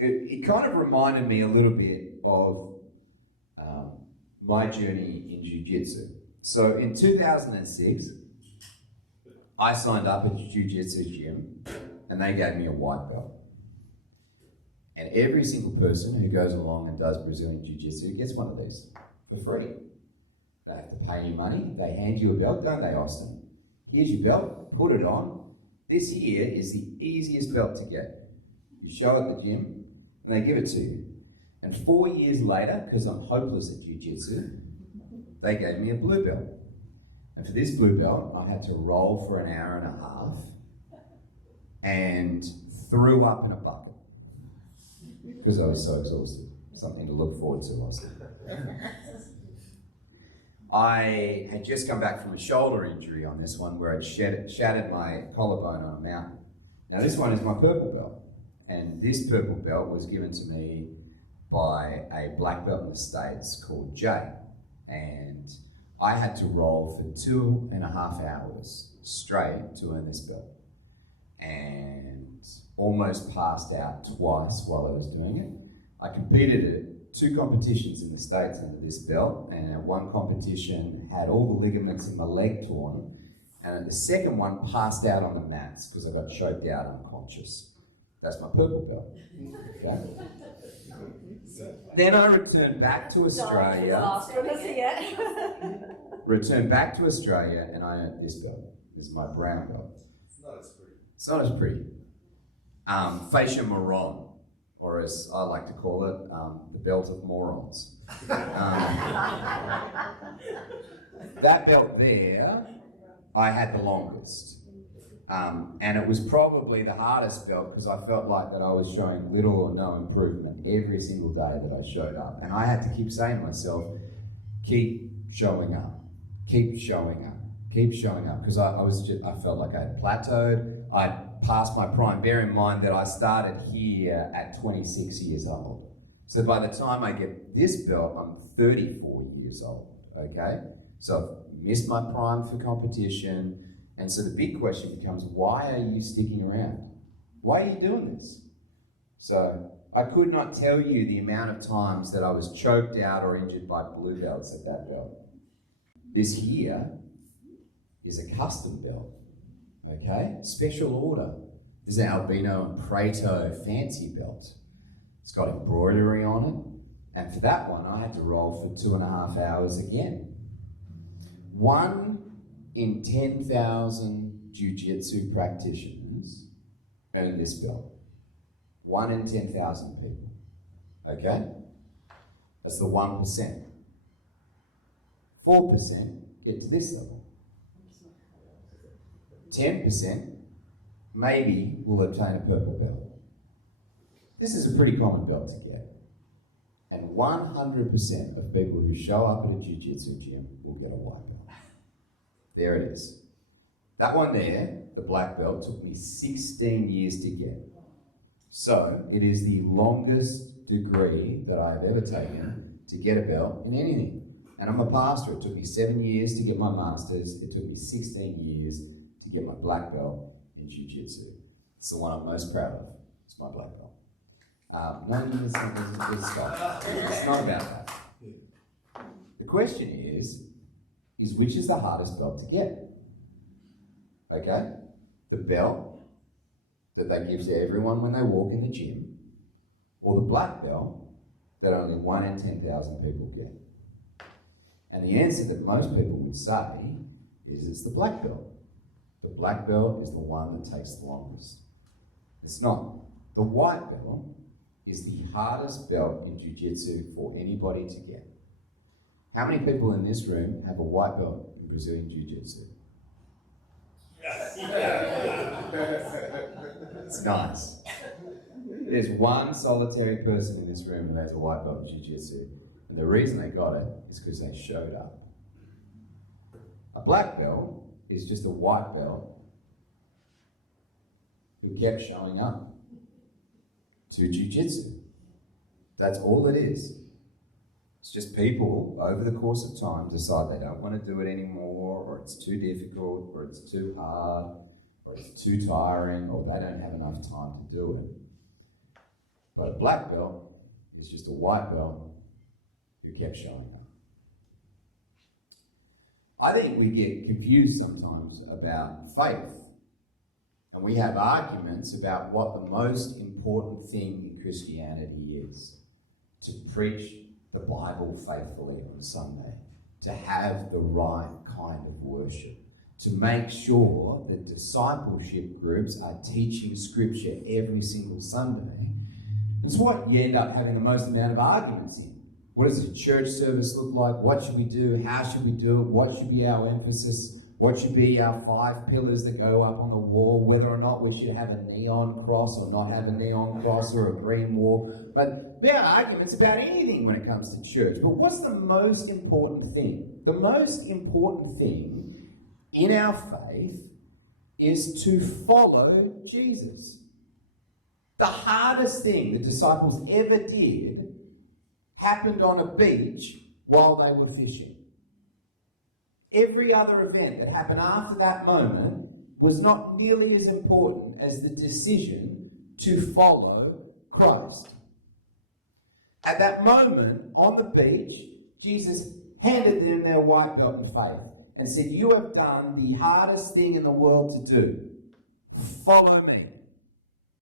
it kind of reminded me a little bit of my journey in Jiu Jitsu. So in 2006, I signed up at Jiu Jitsu gym and they gave me a white belt. And every single person who goes along and does Brazilian Jiu Jitsu gets one of these for free. They have to pay you money, they hand you a belt, don't they, Austin? Here's your belt, put it on. This here is the easiest belt to get. You show it at the gym and they give it to you. And 4 years later, because I'm hopeless at Jiu Jitsu, they gave me a blue belt. And for this blue belt, I had to roll for an hour and a half and threw up in a bucket because I was so exhausted. Something to look forward to, Austin. I had just come back from a shoulder injury on this one where I'd shattered my collarbone on a mountain. Now this one is my purple belt, and this purple belt was given to me by a black belt in the States called Jay, and I had to roll for 2.5 hours straight to earn this belt, and almost passed out twice while I was doing it. I competed at 2 competitions in the States under this belt, and at one competition had all the ligaments in my leg torn, and at the second one passed out on the mats because I got choked out unconscious. That's my purple belt. Okay. Then I returned back to Australia. Returned back to Australia, and I earned this belt. This is my brown belt. It's not as pretty. It's not as pretty. Fascia marron, or as I like to call it, the belt of morons. That belt there, I had the longest. And it was probably the hardest belt because I felt like that I was showing little or no improvement every single day that I showed up. And I had to keep saying to myself, keep showing up, keep showing up, keep showing up. Because I felt like I had plateaued. I'd passed my prime. Bear in mind that I started here at 26 years old. So by the time I get this belt, I'm 34 years old, okay? So I've missed my prime for competition. And so the big question becomes, why are you sticking around? Why are you doing this? So I could not tell you the amount of times that I was choked out or injured by blue belts at that belt. This here is a custom belt, okay? Special order. This is an Albino and Prato fancy belt. It's got embroidery on it. And for that one, I had to roll for 2.5 hours again. 1 in 10,000 Jiu-Jitsu practitioners earn this belt. 1 in 10,000 people, okay? That's the 1%. 4% get to this level. 10% maybe will obtain a purple belt. This is a pretty common belt to get. And 100% of people who show up at a Jiu-Jitsu gym will get a white belt. There it is. That one there, the black belt, took me 16 years to get. So it is the longest degree that I've ever taken to get a belt in anything. And I'm a pastor. It took me 7 years to get my master's. It took me 16 years to get my black belt in Jiu Jitsu. It's the one I'm most proud of. It's my black belt. No, it's not about that. The question is which is the hardest belt to get? Okay? The belt that they give to everyone when they walk in the gym, or the black belt that only 1 in 10,000 people get? And the answer that most people would say is it's the black belt. The black belt is the one that takes the longest. It's not. The white belt is the hardest belt in Jiu-Jitsu for anybody to get. How many people in this room have a white belt in Brazilian Jiu-Jitsu? It's nice. There's one solitary person in this room who has a white belt in Jiu-Jitsu, and the reason they got it is because they showed up. A black belt is just a white belt who kept showing up to Jiu-Jitsu. That's all it is. It's just people, over the course of time, decide they don't want to do it anymore, or it's too difficult, or it's too hard, or it's too tiring, or they don't have enough time to do it. But a black belt is just a white belt who kept showing up. I think we get confused sometimes about faith. And we have arguments about what the most important thing in Christianity is. To preach the Bible faithfully on Sunday. To have the right kind of worship. To make sure that discipleship groups are teaching Scripture every single Sunday. It's what you end up having the most amount of arguments in. What does a church service look like? What should we do? How should we do it? What should be our emphasis? What should be our 5 pillars that go up on the wall? Whether or not we should have a neon cross or not have a neon cross or a green wall. But there are arguments about anything when it comes to church. But what's the most important thing? The most important thing in our faith is to follow Jesus. The hardest thing the disciples ever did happened on a beach while they were fishing. Every other event that happened after that moment was not nearly as important as the decision to follow Christ. At that moment, on the beach, Jesus handed them their white belt in faith and said, "You have done the hardest thing in the world to do. Follow me."